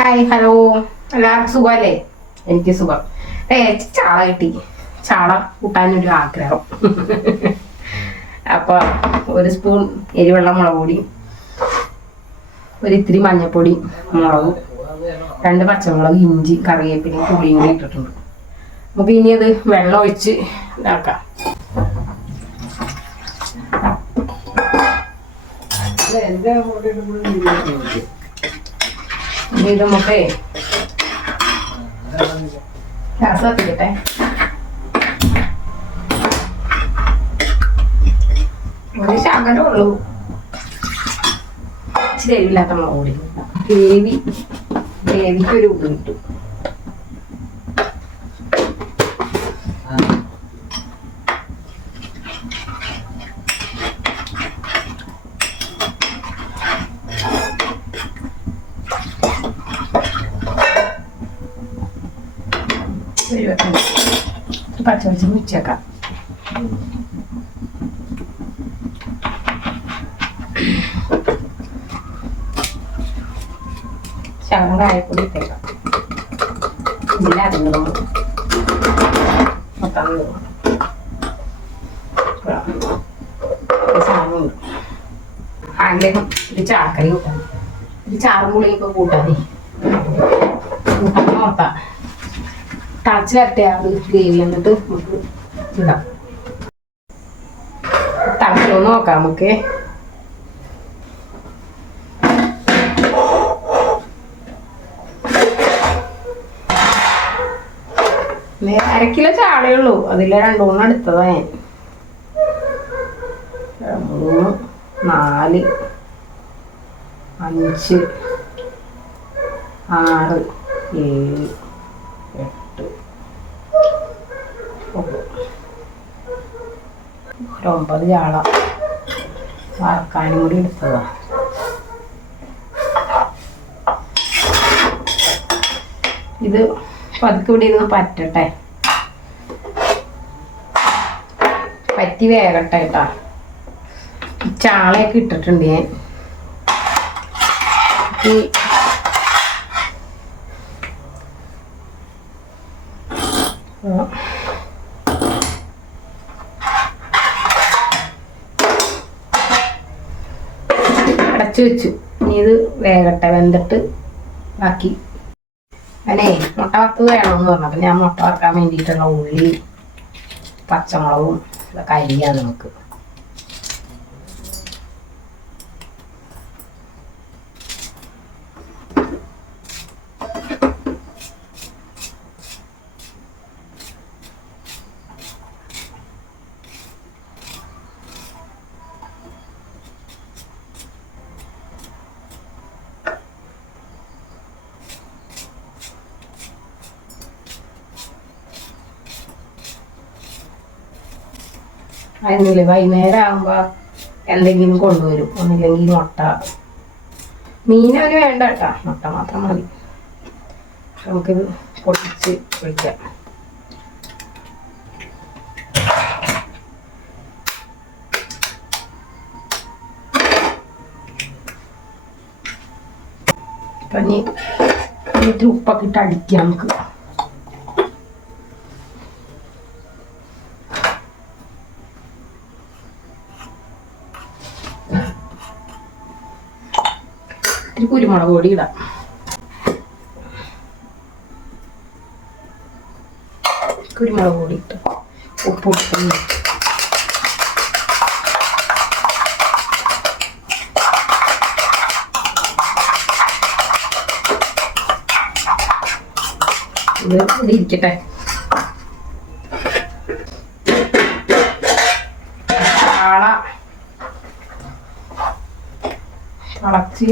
Hi hello എല്ലാവർക്കും സുഖമല്ലേ? എനിക്ക് സുഖം. ഏ ചാള കിട്ടി. ചാള കൂട്ടാനൊരു ആഗ്രഹം. അപ്പൊ ഒരു സ്പൂൺ എരിവെള്ളം മുളക് പൊടി ഒരു ഇത്തിരി മഞ്ഞൾപ്പൊടി മുളക് രണ്ട് പച്ചമുളക് ഇഞ്ചി കറിവേപ്പിലയും പുളിയും കൂടി ഇട്ടിട്ടുണ്ട്. നമുക്ക് ഇനി അത് വെള്ളം ഒഴിച്ച് ഇതാക്കാം. ഇനി ഇത് നമുക്ക് ഗ്യാസ് കത്തിക്കട്ടെ ഒരു ശകലേ ഉള്ളൂ ഇച്ചിരി എരിവില്ലാത്ത മുളക് പൊടി. ഗ്രേവി. ഗ്രേവിക്ക് ഒരു കിട്ടും. പച്ചവെളിച്ചം ഉച്ചക്കാം ശകലം കായപ്പൊടി ഇട്ടേക്കാം ഇതിലധികം മൊത്തം സാധനമുണ്ട് ആഗ്രഹം ഒരു ചാക്കറി കൂട്ടാൻ ഒരു ചാറും പുളിയൊക്കെ കൂട്ടാതെ നോക്കാം തിളച്ച് വരട്ടെ അത് ഗ്രേവി എന്നിട്ട് നമുക്ക് ഇടാം. തിളച്ചോ നോക്കാം നമുക്ക്. അര കിലോ ചാളയേ ഉള്ളൂ. അതിലെ രണ്ടുമൂന്നും എടുത്തതാ മൂന്ന് നാല് അഞ്ച് ആറ് ഏഴ് എട്ട് ഒമ്പത് ഒരു ഒമ്പത് ചാള. വറക്കാനും കൂടി എടുത്തത്. ഇത് പതുക്കെ ഇവിടെ ഇരുന്ന് പറ്റട്ടെ. പറ്റി വേകട്ടെ കേട്ടാ. ചാളയൊക്കെ ഇട്ടിട്ടുണ്ട് ഞാൻ ആ. വെച്ചു. ഇനി ഇത് വേകട്ടെ വെന്തിട്ട് ബാക്കി. അല്ലേ മുട്ട വറുത്തത് വേണമെന്ന് പറഞ്ഞു. അപ്പം ഞാൻ മുട്ട വറുക്കാൻ വേണ്ടിയിട്ടുള്ള ഉള്ളി പച്ചമുളകും ഇതൊക്കെ അരിയാം നമുക്ക്. അതിനില്ലേ വൈകുന്നേരം ആകുമ്പോൾ എന്തെങ്കിലും കൊണ്ടുവരും. ഒന്നില്ലെങ്കിൽ മുട്ട. മീൻ വേണ്ട കേട്ടാ മുട്ട മാത്രം മതി. നമുക്കിത് പൊട്ടിച്ച് ഒഴിക്കാം. ഇനി ഉപ്പൊക്കെ ഇട്ട് അടിക്കാം നമുക്ക്. ഇത്തിരി കുരുമുളക് പൊടി ഇടാം. കുരുമുളക് പൊടി ഇട്ട് ഉപ്പ് ഇട്ടു ഇത് ഇരിക്കട്ടെ. ചാള തിളച്ച്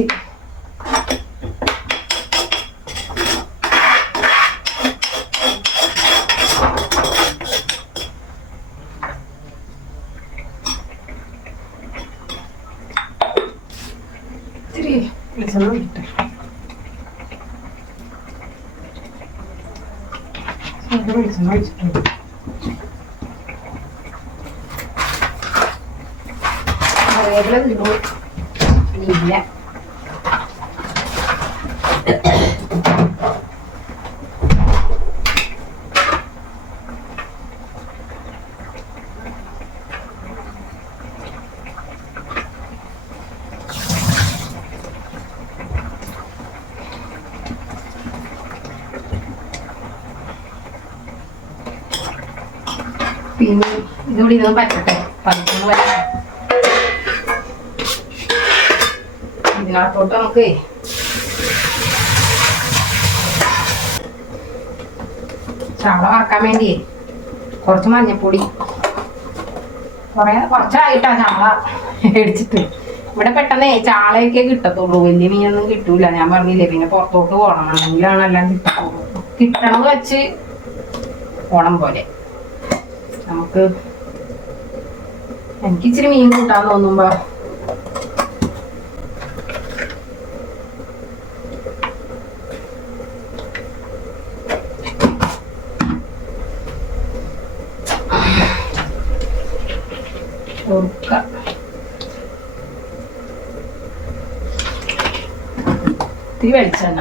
കറിവേപ്പില ഇല്ല. പിന്നെ ഇതുകൂടി ഇതൊന്നും പറ്റട്ടെ. പതുക്കെ വരാം ഇതിനകത്തോട്ട് നമുക്ക് ചാള വറക്കാൻ വേണ്ടി കുറച്ച് മഞ്ഞപ്പൊടി. കുറെ കുറച്ചായിട്ടാ ചാള മേടിച്ചിട്ട് ഇവിടെ പെട്ടെന്ന് ചാളയൊക്കെ കിട്ടത്തുള്ളൂ. വലിയ മീനൊന്നും കിട്ടൂല. ഞാൻ പറഞ്ഞില്ലേ പിന്നെ പുറത്തോട്ട് പോകണം ആണെങ്കിലാണ് എല്ലാം കിട്ടത്തുള്ളൂ. കിട്ടണത് വെച്ച് ഓണം പോലെ. നമുക്ക് എനിക്ക് ഇച്ചിരി മീൻ കൂട്ടാൻ തോന്നുമ്പോ കൊടുക്ക ഇത്തിരി വെളിച്ചെണ്ണ.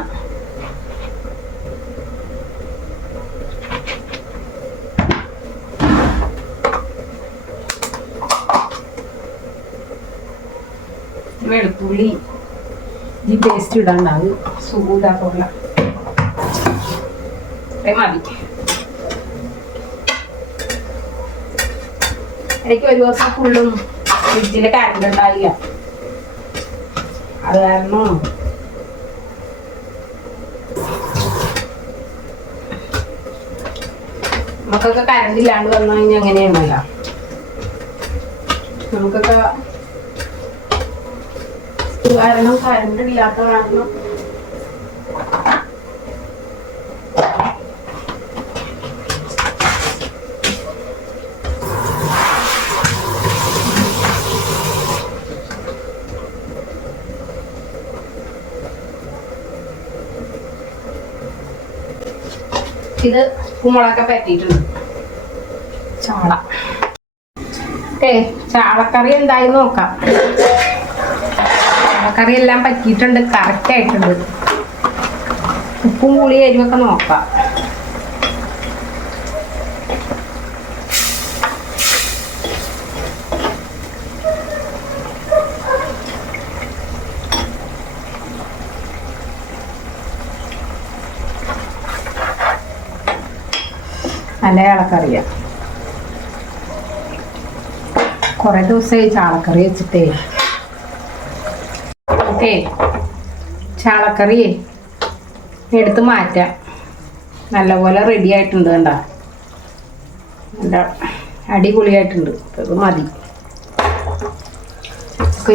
വെളുത്തുള്ളി. ഈ പേസ്റ്റ് ഇടണ്ട സൂടാക്കുള്ള മതി. എനിക്ക് ഒരു ദിവസം ഫുള്ളും ഫ്രിഡ്ജിൽ കറണ്ട് ഉണ്ടായില്ല അത് കാരണം നമുക്കൊക്കെ കറണ്ട് ഇല്ലാണ്ട് വന്നു കഴിഞ്ഞാൽ എങ്ങനെയാണല്ലോ നമുക്കൊക്കെ കാരണം കറണ്ട് ഇല്ലാത്ത കാരണം ഇത് കുമ്പളൊക്കെ പറ്റിയിട്ടുണ്ട്. ചാള. ഏ ചാളക്കറി എന്തായി നോക്കാം. ചാളക്കറി എല്ലാം പറ്റിയിട്ടുണ്ട് കറക്റ്റ് ആയിട്ടുണ്ട്. ഉപ്പും പുളി എരിവൊക്കെ നോക്കാം. നല്ല ചാളക്കറിയാ കുറെ ദിവസമായി ചാളക്കറി വെച്ചിട്ടേ. ഓക്കേ. ചാളക്കറി എടുത്ത് മാറ്റാം. നല്ലപോലെ റെഡി ആയിട്ടുണ്ട് കണ്ട. അടിപൊളിയായിട്ടുണ്ട്. അത് മതി.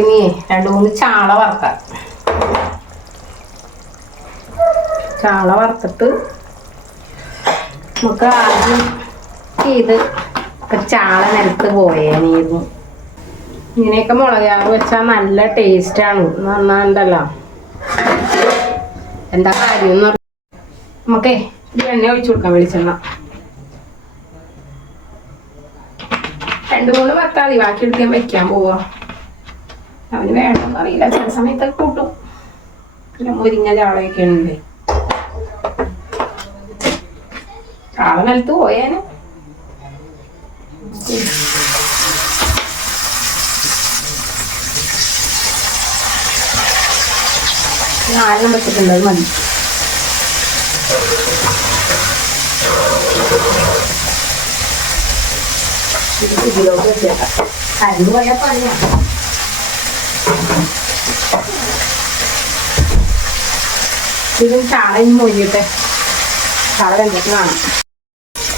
ഇനി രണ്ട് മൂന്ന് ചാള വറുക്കാം. ചാള വറുത്തിട്ട് നമുക്ക് ആദ്യം ഇത് ചാള നിലത്ത് പോയേനീരുന്നു ഇങ്ങനെയൊക്കെ മുളകാറ് വെച്ചാൽ നല്ല ടേസ്റ്റാണ് നന്നാണ്ടല്ലോ. എന്താ കാര്യം എന്ന് പറഞ്ഞാൽ നമുക്കേ എണ്ണ ഒഴിച്ചു കൊടുക്കാം വെളിച്ചെണ്ണ. രണ്ടു മൂന്ന് പത്താതി ബാക്കി എടുക്കാൻ വെക്കാൻ പോവാ. അവന് വേണമെന്ന് അറിയില്ല. ചില സമയത്തൊക്കെ കൂട്ടും. മുരിഞ്ഞ ചാളയൊക്കെ ഉണ്ടേ. ചാള നിലത്ത് പോയേനെ നാലെണ്ണം വെച്ചിട്ടുണ്ട് അത് മതി ഇത് ഇതിലോട്ട് വെച്ചേക്കാം കരണ്ട് പോയാൽ പണിയാണ് ഇതും ചാളയും മൊഴിയട്ടെ ചാള വെന്തിട്ട് കാണാം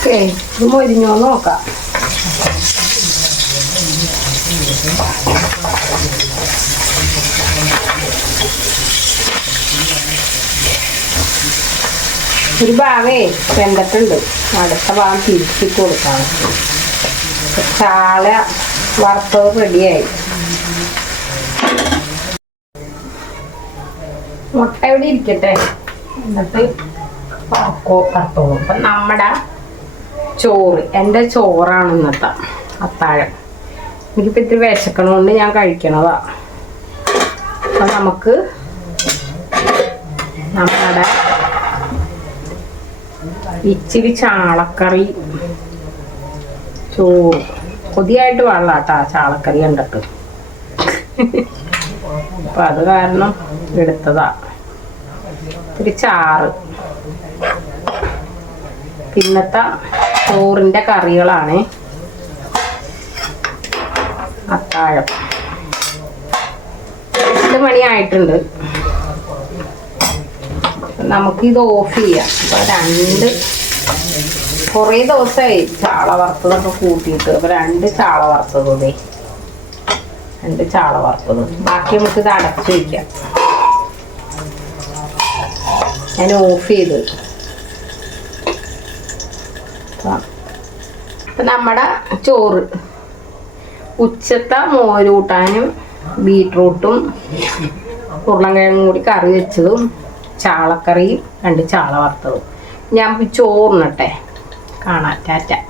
ഓക്കേ ഇത് മൊരിഞ്ഞോ നോക്കാം ഒരു ഭാഗേ വെന്തിട്ടുണ്ട് അടുത്ത ഭാഗം തിരിച്ചിട്ട് കൊടുക്കാം ചാള വറുത്തത് റെഡിയായി. മുട്ട ഇവിടെ ഇരിക്കട്ടെ. എന്നിട്ട് പറക്കോ പറത്തോളൂ അപ്പം നമ്മുടെ ചോറ്. എന്റെ ചോറാണ് ഇന്നത്തെ അത്താഴം. എനിക്കിപ്പോൾ ഇത്തിരി വിശക്കണമുണ്ട് ഞാൻ കഴിക്കണതാ. അപ്പം നമുക്ക് നമ്മുടെ ഇച്ചിരി ചാളക്കറി ചോറ്. കൊതിയായിട്ട് വെള്ളാട്ടാ ചാളക്കറി കണ്ടിട്ട്. അപ്പം അത് കാരണം എടുത്തതാ. ഇത്തിരി ചാറ്. പിന്നത്തെ ചോറിന്റെ കറികളാണ്. അത്താഴം. എട്ട് മണിയായിട്ടുണ്ട് ഇത് ഓഫ് ചെയ്യാം. അപ്പൊ രണ്ട് കുറേ ദിവസമായി ചാള വറുത്തതൊക്കെ കൂട്ടിയിട്ട്. അപ്പൊ രണ്ട് ചാള വറുത്തത് രണ്ട് ചാള വറുത്തത്. ബാക്കി നമുക്ക് ഇത് അടച്ചു വയ്ക്കാം ഞാൻ ഓഫ് ചെയ്ത്. അപ്പൊ നമ്മുടെ ചോറ്. ഉച്ചത്തെ മോര് കൂട്ടാനും ബീട്രൂട്ടും ഉരുളൻകിഴങ്ങും കൂടി കറി വെച്ചതും ചാളക്കറിയും രണ്ട് ചാള വറുത്തതും. ഞാൻ ചോറിനട്ടെ. കാണാം. ടാറ്റ.